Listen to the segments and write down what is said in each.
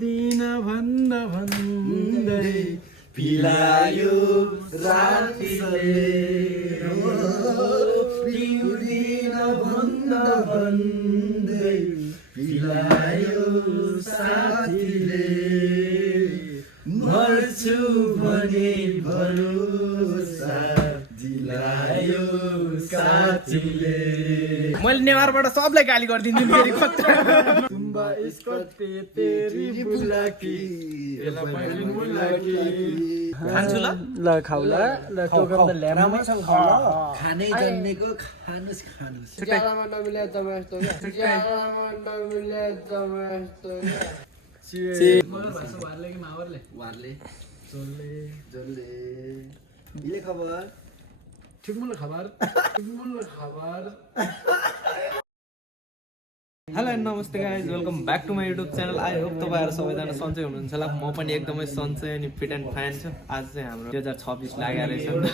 दिन भन्दा भन्दै पिलायो रातिले पिउदिन भन्दा भन्दै पिलायो साथीले मर्छु भने भरोसा दिलायो साथीले। मैले नेवारबाट सबलाई गाली गरिदिन्छु फेरि तुम्बा इसको तेरी बुलाकी खान्छु ल ल खाउला ल टोकम त ल्याम खानै जन्मेको खानुस् खानुस् ज्यादामा नमिले जमा यस्तो क्या ज्यादामा नमिले जमा यस्तो मगर भाषा वारले कि मावरले वारले जल्ले जसले इले खबर ठिकमुल खबर ठिकमुल खबर। हेलो एन्ड नमस्ते guys, welcome back to my YouTube channel. I hope तपाईँहरू सबैजना सन्चै हुनुहुन्छ होला। म पनि एकदमै सन्चै अनि फिट एन्ड फाइन छु। आज चाहिँ हाम्रो 2026 लागेको रहेछ नि त,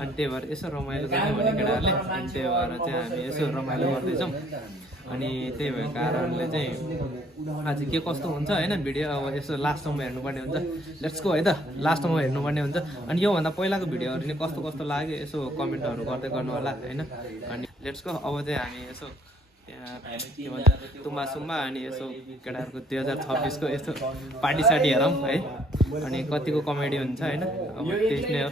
अनि त्यही भएर यसो रमाइलो गर्ने भने केटाहरूले, अनि त्यही भएर चाहिँ हामी यसो रमाइलो गर्दैछौँ। अनि त्यही भएको कारणले चाहिँ आज के कस्तो हुन्छ होइन भिडियो अब यसो लास्टसम्म हेर्नुपर्ने हुन्छ। लेट्स गो है त, लास्टसम्म हेर्नुपर्ने हुन्छ। अनि योभन्दा पहिलाको भिडियोहरू नि कस्तो कस्तो लाग्यो यसो कमेन्टहरू गर्दै गर्नु होला होइन। अनि लेट्स गो, अब चाहिँ हामी यसो के भन्छ तुम्बा सुम्बा अनि यसो केटाहरूको 2026 को यस्तो पार्टी सार्टी हेरौँ है। अनि कतिको कमेडी हुन्छ होइन, अब त्यस नै हो।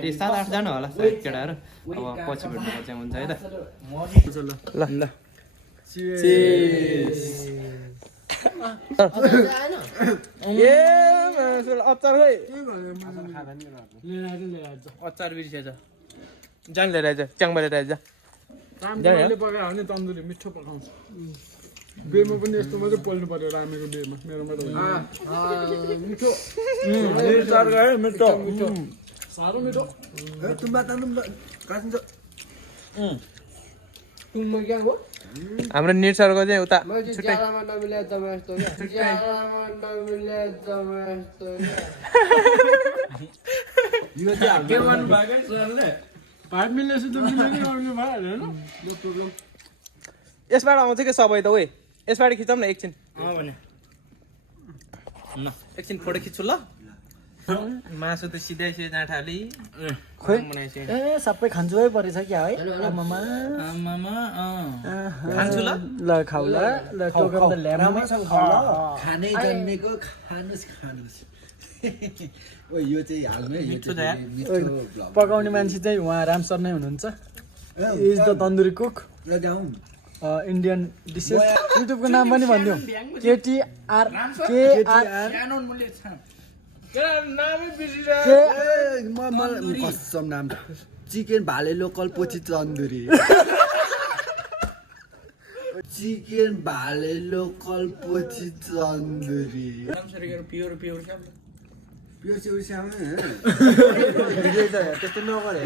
त्यही 7-8 जना होला सायद केटाहरू। अब पछि भेट्नु चाहिँ हुन्छ है त। ल ल अचार खै अचार बिर्सिएछ जान लिएर आइज च्याङमा लिएर आइज। रामले पकायो भने तन्दुरी मिठो पकाउँछ। बेमा पनि यस्तो मात्रै पोल्नु पर्यो रामेको बेमा, मेरोमा त मिठो मिठो मिठो साह्रो मिठो। तुम्बा तन्दुरी काट्छ तुममा क्या हो हाम्रो निट सरको चाहिँ उता मैले ज्यादामा नमिले जमा यस्तो क्या ज्यादामा नमिले जमा यस्तो यो चाहिँ के गर्नु भएको सरले 5 मिनेट त मिलेन गर्नु भयो हैन। No problem. यसबाट आउँछ कि सबै त ओइ, यसबाट खिचौँ न एकछिन। भने न एकछिन फोटो खिच्छु ल। मासु त सिधै जाँठाली खोइ बनाइसके ए सबै खान्छु परेछ क्या है आमामा आमामा खान्छु ल ल खाउला ल टोकम त ल्याम खानै जन्मेको खानुस् खानुस्। ओ यो चाहिँ हाल्नु है, यो चाहिँ मिठो भ्लग पकाउने मान्छे चाहिँ उहाँ राम सर नै हुनुहुन्छ। इज द तन्दुरी कुक लगाउँ इन्डियन डिसेस। युट्युबको नाम पनि भनिदिउँ KTR कसम नाम चिकन भाले लोकल पछि तन्दुरी चिकन भाले लोकल पछि तन्दुरी प्योर प्योर प्योर चाहिँ सामु त्यस्तो नगरे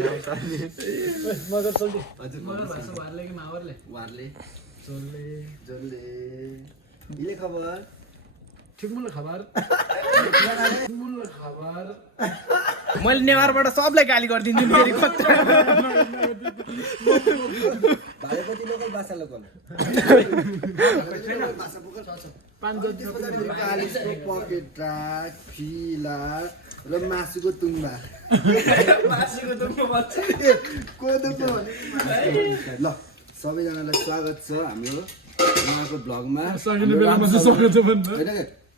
मगर चल्दी हजुर मगर भाषा वारले कि मावरले वारले चल्ले जसले इले खबर ठिकमुल खबर ठिकमुल खबर। मैले नेवारबाट सबलाई गाली गरिदिन्छु फेरि भालेपति लोकल भाषा लोकल कालिसको पकेट राख फिला र मासुको तुम्बा कोदोको ल सबैजनालाई स्वागत छ हाम्रो उहाँको ब्लगमा। होइन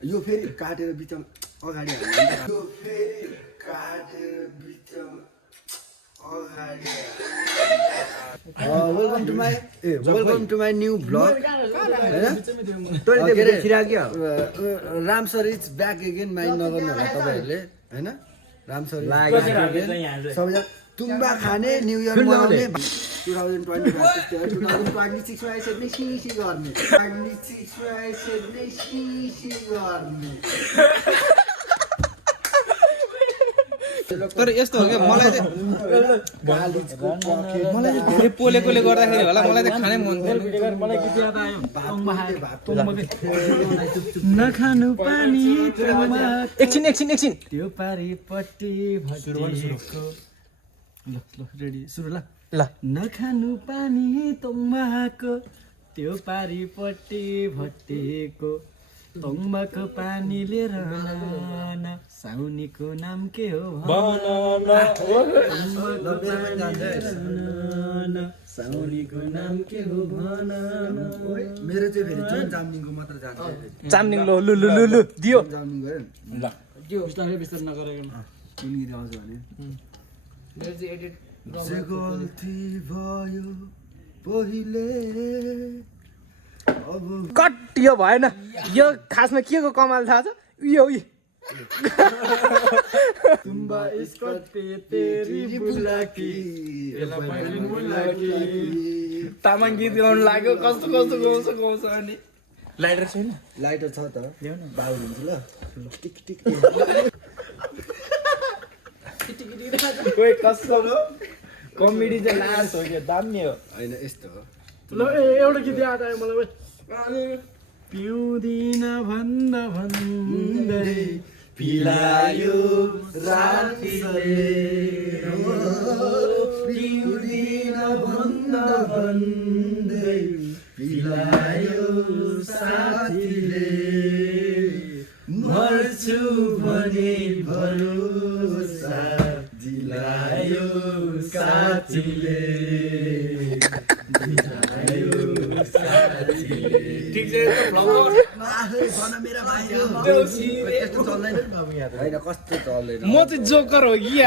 यो फेरि काटेर बिचमा अगाडि हाल्नु, यो फेरि काटेर बिचमा अगाडि। Welcome to my new blog होइन। Ram sir is back again mind नगर्नु होला तपाईँहरूले होइन। राम सर सबैजना तुम्बा खाने न्यु इयर मनाउने 2026 मा यसरी सिसी गर्ने 26 मा यसरी सिसी गर्ने। तर यस्तो हो क्या, मलाई चाहिँ धेरै पोलेकोले गर्दाखेरि होला मलाई चाहिँ खानै मन थिएन। मलाई गीत याद आयो नखानु पानी एकछिन एकछिन एकछिन त्यो पारिपट्टि भटिएको रेडी सुरु ल ल नखानु पानी तोङ्बाको त्यो पारिपट्टि भट्टेको तोङ्बाको पानी लिएर न साउनीको नाम के हो साउनीको नाम के हो भन मेरो चाहिँ फेरि जुन जामनिङको मात्र जान्छ चामलिङ लु लु लु लु लु दियो जामनिङ गयो ल बिस्तारै बिस्तारै नगरेको कुन गीत आउँछ भने मेरो चाहिँ एडिट जे गल्ती भयो पहिले अब कट यो भएन यो खासमा के को कमाल थाहा छ यो तुम्बा स्कट पे तेरी बुलाकी तामाङ गीत गाउनु लाग्यो कस्तो कस्तो गाउँछ अनि लाइटर छैन लाइटर छ त ल्याउ न बाउ हुन्छ ल टिक टिक ओए कस्तो कमेडी चाहिँ लास्ट हो क्या दामी हो होइन यस्तो हो ल एउटा गीत याद आयो मलाई पिउँदिन भन्दा भन्दै पिलायो रातिले पिउँदिन भन्दा भन्दै पिलायो साथीले मर्छु भने भरोसा दिलायो साथीले ठीक छ होइन कस्तो चल्दैन म चाहिँ जोकर हो क्या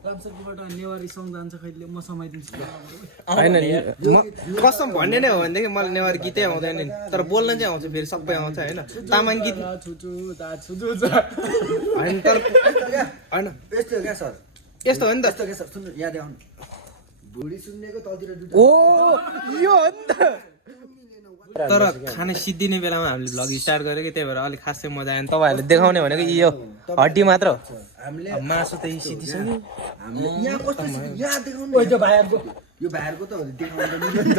रामसरकोबाट नेवारी सङ जान्छ कहिले म समाइदिन्छु होइन नि म कसम भन्ने नै हो भनेदेखि मलाई नेवारी गीतै आउँदैन नि तर बोल्न चाहिँ आउँछ फेरि सबै आउँछ होइन तामाङ गीत होइन तर होइन यस्तो हो क्या सर यस्तो हो नि त यस्तो क्या सर सुन्नु याद आउनु भुडी सुन्नेको तलतिर ओ यो हो नि त तर खाना सिद्धिने बेलामा हामीले भ्लग स्टार्ट गरेको कि त्यही भएर अलिक खासै मजा आयो तपाईँहरूले देखाउने भनेको यो हड्डी मात्र हो हामीले अब मासु त सिद्धिसक्यो हामीले यहाँ कस्तो यहाँ देखाउनु यो भाइहरूको त हो देखाउनु त मिल्यो नि त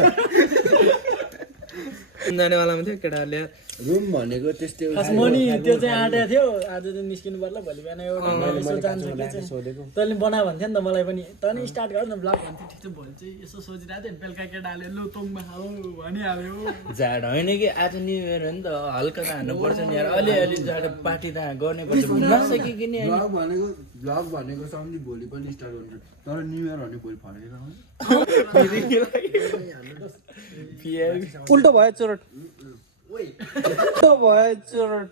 जानेवालामा थियो केटाहरूले रुम भनेको त्यस्तै हो मनी त्यो चाहिँ आँटेको थियो आज चाहिँ निस्किनु पर्ला भोलि बिहान एउटा यसो जान्छ कि चाहिँ तैँले बना भन्थ्यो नि त मलाई पनि तँ नि स्टार्ट गर न ब्लग भन्थ्यो ठिक छ भोलि चाहिँ यसो सोचिरहेको थियो बेलुका केटाहरूले लु तोङमा खाऊ भनिहाल्यो जाड होइन कि आज न्यु इयर हो नि त हल्का त हान्नुपर्छ नि यार अलिअलि जाड पार्टी त गर्नुपर्छ नसकिकन भ्लग भनेको सम्झि भोलि पनि स्टार्ट हुन्छ तर न्यु इयर भने भोलि फर्केर आउँछ उल्टो भयो चोरट उल्टो भयो चोरट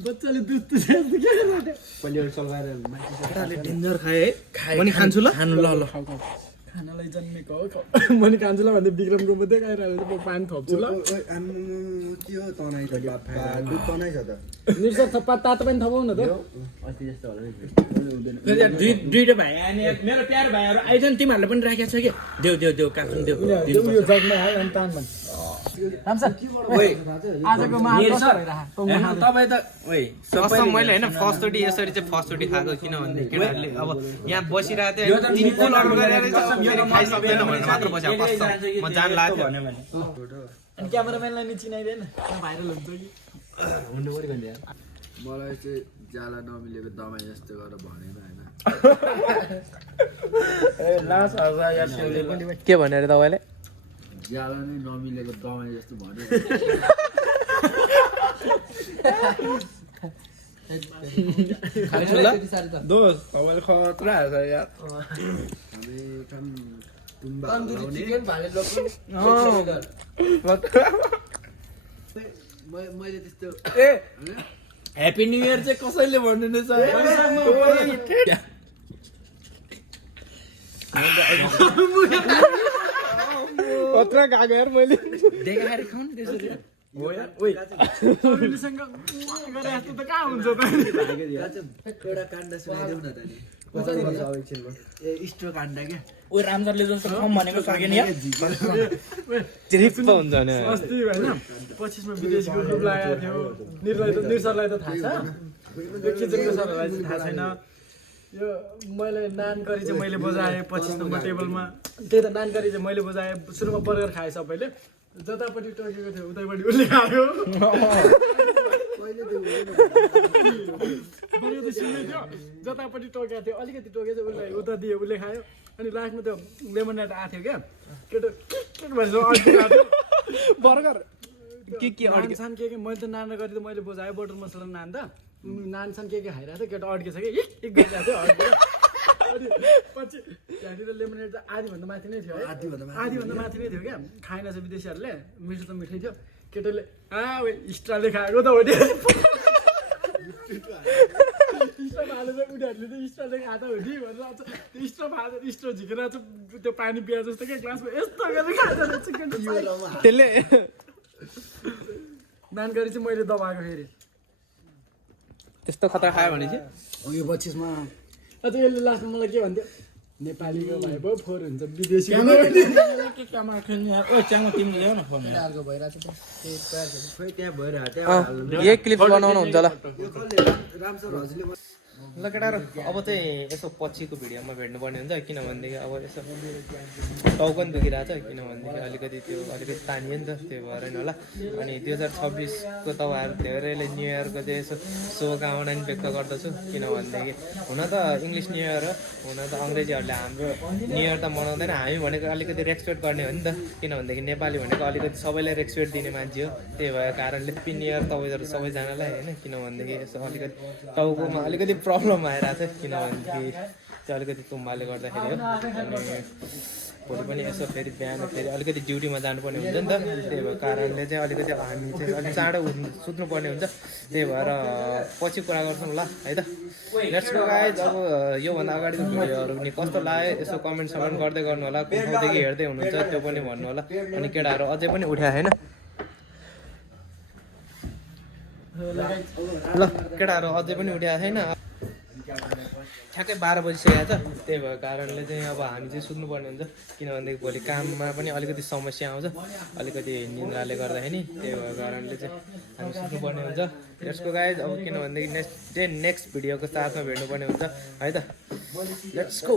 बच्चाले दुध डेन्जर खाए है पनि खान्छु ल खानु ल ल खानालाई जन्मेको हो मैले खान्छु ल भन्दै विक्रमको मात्रै खाइरहेको छु पानी थप्छु ल के हो तनाइ छ दुध तनाइ छ त निर्सर थप्पा तातो पनि थपाउ न त अस्ति जस्तो होला दुईटा भाइ आएन मेरो प्यारो भाइहरू आइजन् तिमीहरूले पनि राखेको छ कि देऊ देऊ देऊ काट्छौँ देऊ उयो जगमा हाल अनि तान भन् आजको तपाईँ त ओइ कसम मैले होइन फर्स्टचोटि यसरी चाहिँ फर्स्टचोटि खाएको किनभने केटाहरूले अब यहाँ बसिरहेको थियो तिमी फुल अर्डर गरेर चाहिँ खाइसक्दैन भनेर मात्र बस्यो कसम म जान लाग्यो भन्यो भने अनि क्यामेराम्यानलाई नि चिनाइदैन भाइरल हुन्छ कि मलाई चाहिँ ज्याला नमिलेको दमाई जस्तो गरेर भनेन होइन के भन्यो अरे तपाईँले ज्याला नै नमिलेको दमाई जस्तो भन्यो खान्छु ल दोस्त तपाईँले खतरा छ यार हामी काम तुम्बा तन्दुरी चिकन भाले लप्पु मैले त्यस्तो ए ह्याप्पी न्यु इयर चाहिँ कसैले भन्नु छ कत्रा गएको यार मैले देखाएर खाउँ नि त्यसरी तरुणीसँग गरे जस्तो त कहाँ हुन्छ त एउटा काण्ड सुनाइदेऊ न त नि ए इस्टो काण्ड क्या ओ रामसरले जस्तो खाउँ भनेको सकेन यार चिरिप त हुन्छ नि अस्ति होइन 25 मा विदेशको ग्रुप लागेको थियो निर्सरलाई त थाहा छ यो किचनको सरहरूलाई चाहिँ थाहा छैन यो मैले नान करी चाहिँ मैले बजाएँ 25 नम्बर टेबलमा त्यही त नान करी चाहिँ मैले बजाएँ सुरुमा बर्गर खाएँ सबैले जतापट्टि टोकेको थियो उतैपट्टि उसले खायो बर्गर त सुन्दै थियो जतापट्टि टोकेको थियो अलिकति टोके चाहिँ उसलाई उता दियो उसले खायो अनि लास्टमा त्यो लेमन नाइट आएको थियो क्या केटो के भन्छ अड्किरहेको थियो बर्गर के नान सान के मैले त नान गरी त मैले बजाएँ बटर मसला नान त नान सान के खाइरहेको थियो केटा अड्केछ कि एक गरिरहेको थियो अड्केर अनि पछि त्यहाँनिर लेमनेड त आधीभन्दा माथि नै थियो है आधीभन्दा माथि नै थियो क्या खाएन चाहिँ विदेशीहरूले मिठो त मिठै थियो केटाले स्टारले खाएको त हो नि स्टप हालेर उनीहरूले त स्टपले खाँदा हो नि भनेर आउँछ त्यो स्टप हालेर स्टप झिकेर त्यो पानी पिया जस्तो क्या ग्लासमा यस्तो गरेर खाँदो रहेछ त्यसले नान गरी चाहिँ मैले दबाएको फेरि त्यस्तो खतरा खायो भने चाहिँ यो 25 मा अझ यसले लास्टमा मलाई के भन्थ्यो नेपालीको भए पो फोहोर हुन्छ विदेशी के काम खेल्ने ओ च्यामा तिमीले ल्याउ न फोन अर्को भइरहेको थियो त्यहाँ भइरहेको यही क्लिप बनाउनु हुन्छ ल रामसर हजुरले ल केटाहरू अब चाहिँ यसो पछिको भिडियोमा भेट्नुपर्ने हुन्छ किनभनेदेखि अब यसो टाउको पनि दुखिरहेको छ किनभनेदेखि अलिकति तानियो नि त त्यो भएर नि होला अनि 2026 को तपाईँहरू धेरैले न्यु इयरको चाहिँ यसो शुभकामना पनि व्यक्त गर्दछु किनभनेदेखि हुन त इङ्ग्लिस न्यु इयर हो हुन त अङ्ग्रेजीहरूले हाम्रो न्यु इयर त मनाउँदैन हामी भनेको अलिकति रेस्पेक्ट गर्ने हो नि त किनभनेदेखि नेपाली भनेको अलिकति सबैलाई रेस्पेक्ट दिने मान्छे हो त्यही भएको कारणले ह्याप्पी न्यु इयर तपाईँहरू सबैजनालाई होइन किनभनेदेखि यसो अलिकति टाउकोमा अलिकति प्रब्लम आइरहेको छ किनभनेदेखि त्यो अलिकति तुम्बाले गर्दाखेरि हो अनि भोलि पनि यसो फेरि बिहान फेरि अलिकति ड्युटीमा जानुपर्ने हुन्छ नि त त्यही भएको कारणले चाहिँ अलिकति हामी चाहिँ अलिक चाँडो सुत्नुपर्ने हुन्छ त्यही भएर पछि कुरा गर्छौँ ल है त लेट्स गो गाइज अब योभन्दा अगाडिको भिडियोहरू पनि कस्तो लाग्यो यसो कमेन्ट समेन्ट गर्दै गर्नु होला कुन ठाउँदेखि हेर्दै हुनुहुन्छ त्यो पनि भन्नु होला अनि केटाहरू अझै पनि उठ्या होइन ल केटाहरू अझै पनि उठ्या छैन ठ्याक्कै 12 बजिसकेको छ त्यही भएको कारणले चाहिँ अब हामी चाहिँ सुत्नुपर्ने हुन्छ किनभनेदेखि भोलि काममा पनि अलिकति समस्या आउँछ अलिकति निन्द्राले गर्दाखेरि त्यही भएको कारणले चाहिँ हामी सुत्नुपर्ने हुन्छ यसको गाइज अब किनभनेदेखि नेक्स्ट भिडियोको साथमा भेट्नुपर्ने हुन्छ है त लेट्स गो